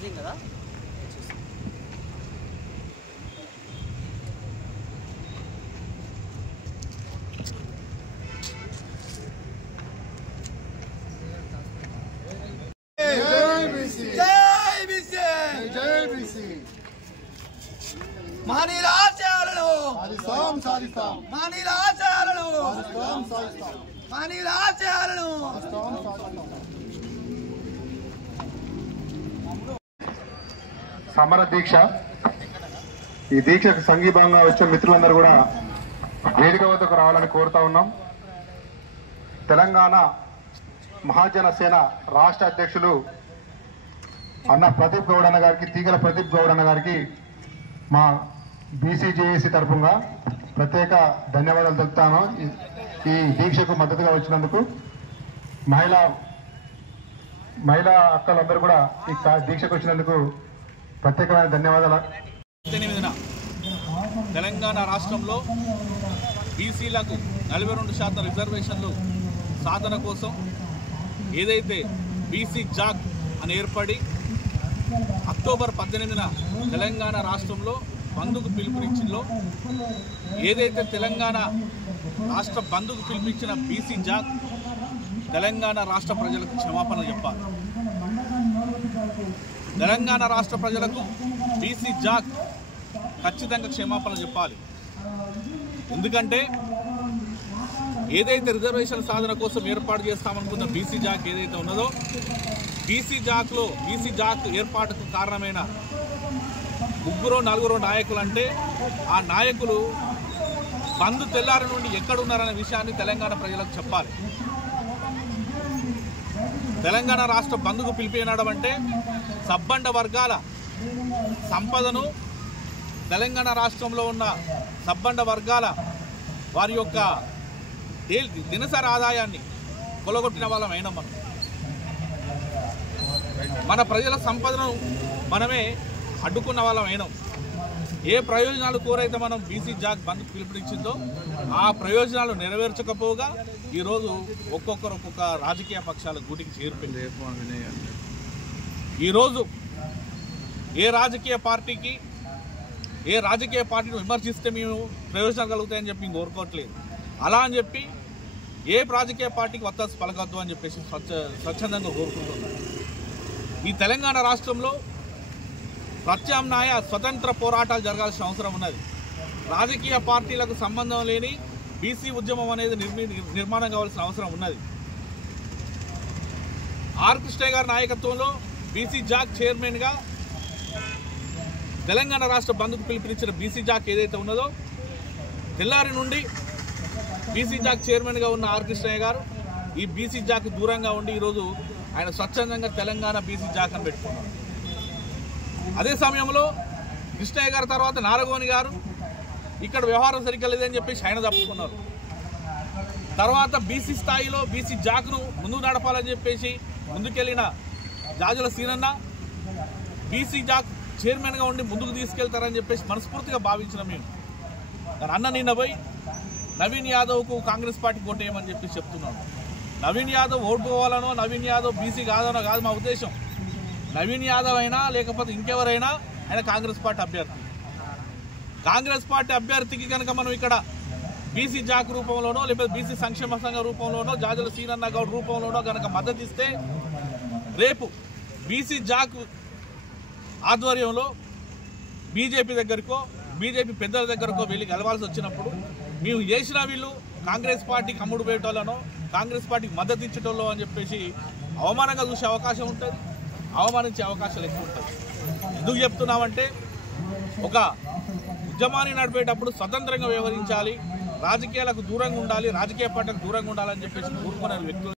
Closing కదా. మానీల ఆశయాలను మానీల ఆశయాలను మానీల ఆశయాలను సమర దీక్ష. ఈ దీక్షకు సంఘీభావంగా వచ్చిన మిత్రులందరూ కూడా వేదిక వద్దకు రావాలని కోరుతా ఉన్నాం. తెలంగాణ మహాజన సేన రాష్ట్ర అధ్యక్షులు అన్న ప్రదీప్ గౌడ్ అన్న గారికి, తీగల ప్రదీప్ గౌడ్ అన్న గారికి మా బీసీజేఏసీ తరఫుగా ప్రత్యేక ధన్యవాదాలు తెలుపుతాను. ఈ దీక్షకు మద్దతుగా వచ్చినందుకు మహిళా అక్కలందరూ కూడా ఈ దీక్షకు వచ్చినందుకు ప్రత్యేకమైన ధన్యవాదాలు. 8న తెలంగాణ రాష్ట్రంలో బీసీలకు 42% రిజర్వేషన్లు సాధన కోసం ఏదైతే బీసీ జాక్ అని ఏర్పడి అక్టోబర్ 18న తెలంగాణ రాష్ట్రంలో బంద్కు పిలుపునిచ్చిందో, ఏదైతే తెలంగాణ రాష్ట్ర బంద్కు పిలుపునిచ్చిన బీసీ జాక్ తెలంగాణ రాష్ట్ర ప్రజలకు క్షమాపణ చెప్పాలి. తెలంగాణ రాష్ట్ర ప్రజలకు బీసీ జాక్ ఖచ్చితంగా క్షమాపణ చెప్పాలి. ఎందుకంటే ఏదైతే రిజర్వేషన్ సాధన కోసం ఏర్పాటు చేస్తామనుకున్న బీసీ జాక్ ఏదైతే ఉన్నదో, బీసీ జాక్ ఏర్పాటుకు కారణమైన 3-4 నాయకులు అంటే ఆ నాయకులు బంద్ తెల్లారి నుండి ఎక్కడున్నారనే విషయాన్ని తెలంగాణ ప్రజలకు చెప్పాలి. తెలంగాణ రాష్ట్ర బంద్కు పిలిపినడం అంటే సబ్బండ వర్గాల సంపదను, తెలంగాణ రాష్ట్రంలో ఉన్న సబ్బండ వర్గాల వారి యొక్క దినసరి ఆదాయాన్ని కొలగొట్టిన వాళ్ళం అయినా మన ప్రజల సంపదను మనమే అడ్డుకున్న వాళ్ళం అయినాం. ఏ ప్రయోజనాలు కోరైతే మనం బీసీ జాక్ బంద్ పిలుపునిచ్చిందో ఆ ప్రయోజనాలు నెరవేర్చకపోగా ఈరోజు ఒక్కొక్క రాజకీయ పక్షాల గూటికి చేరిపోయింది. ఈరోజు ఏ రాజకీయ పార్టీని విమర్శిస్తే మేము ప్రయోజనాలు కలుగుతాయని చెప్పి కోరుకోవట్లేదు. అలా అని చెప్పి ఏ రాజకీయ పార్టీకి వత్తాసు పలకద్దు అని చెప్పేసి స్వచ్ఛందంగా కోరుకుంటున్నాం. ఈ తెలంగాణ రాష్ట్రంలో ప్రత్యామ్నాయ స్వతంత్ర పోరాటాలు జరగాల్సిన అవసరం ఉన్నది. రాజకీయ పార్టీలకు సంబంధం లేని బీసీ ఉద్యమం అనేది నిర్మాణం కావాల్సిన అవసరం ఉన్నది. ఆర్ కృష్ణయ్య గారి నాయకత్వంలో బీసీ జాక్ చైర్మన్గా తెలంగాణ రాష్ట్ర బంద్కు పిలుపునిచ్చిన బీసీ జాక్ ఏదైతే ఉన్నదో, తెల్లారి నుండి బీసీ జాక్ చైర్మన్గా ఉన్న ఆర్ కృష్ణయ్య గారు ఈ బీసీ జాక్ దూరంగా ఉండి ఈరోజు ఆయన స్వచ్ఛందంగా తెలంగాణ బీసీ జాక్ అని పెట్టుకున్నారు. అదే సమయంలో కృష్ణయ్య గారి తర్వాత నారగోని గారు ఇక్కడ వ్యవహారం సరిగ్గా లేదని చెప్పేసి ఆయన తప్పుకున్నారు. తర్వాత బీసీ స్థాయిలో బీసీ జాక్ను ముందుకు నడపాలని చెప్పేసి ముందుకెళ్ళిన జాజుల సీనన్న బీసీ జాక్ చైర్మన్గా ఉండి ముందుకు తీసుకెళ్తారని చెప్పేసి మనస్ఫూర్తిగా భావించిన మేము. అన్న నిన్న పోయి నవీన్ యాదవ్కు కాంగ్రెస్ పార్టీ ఓటేయమని చెప్పేసి చెప్తున్నాడు. నవీన్ యాదవ్ ఓడిపోవాలనో, నవీన్ యాదవ్ బీసీ కాదనో కాదు మా ఉద్దేశం. నవీన్ యాదవ్ అయినా లేకపోతే ఇంకెవరైనా ఆయన కాంగ్రెస్ పార్టీ అభ్యర్థి. కాంగ్రెస్ పార్టీ అభ్యర్థికి కనుక మనం ఇక్కడ బీసీ జాక్ రూపంలోనో లేకపోతే బీసీ సంక్షేమ సంఘ రూపంలోనో జాజుల సీనన్న గౌడ్ రూపంలోనో కనుక మద్దతు ఇస్తే రేపు బీసీ జాక్ ఆధ్వర్యంలో బీజేపీ దగ్గరకో బీజేపీ పెద్దల దగ్గరకో వెళ్ళి గెలవాల్సి వచ్చినప్పుడు మేము చేసిన వీళ్ళు కాంగ్రెస్ పార్టీకి అమ్ముడు పోయేటోళ్ళనో కాంగ్రెస్ పార్టీకి మద్దతు ఇచ్చేటోళ్ళో అని చెప్పేసి అవమానంగా చూసే అవకాశం ఉంటుంది, అవమానించే అవకాశాలు ఎక్కువ ఉంటాయి. ఎందుకు చెప్తున్నామంటే ఒక ఉద్యమాన్ని నడిపేటప్పుడు స్వతంత్రంగా వ్యవహరించాలి, రాజకీయాలకు దూరంగా ఉండాలి, రాజకీయ పార్టీలకు దూరంగా ఉండాలని చెప్పేసి కోరుకునే వ్యక్తులు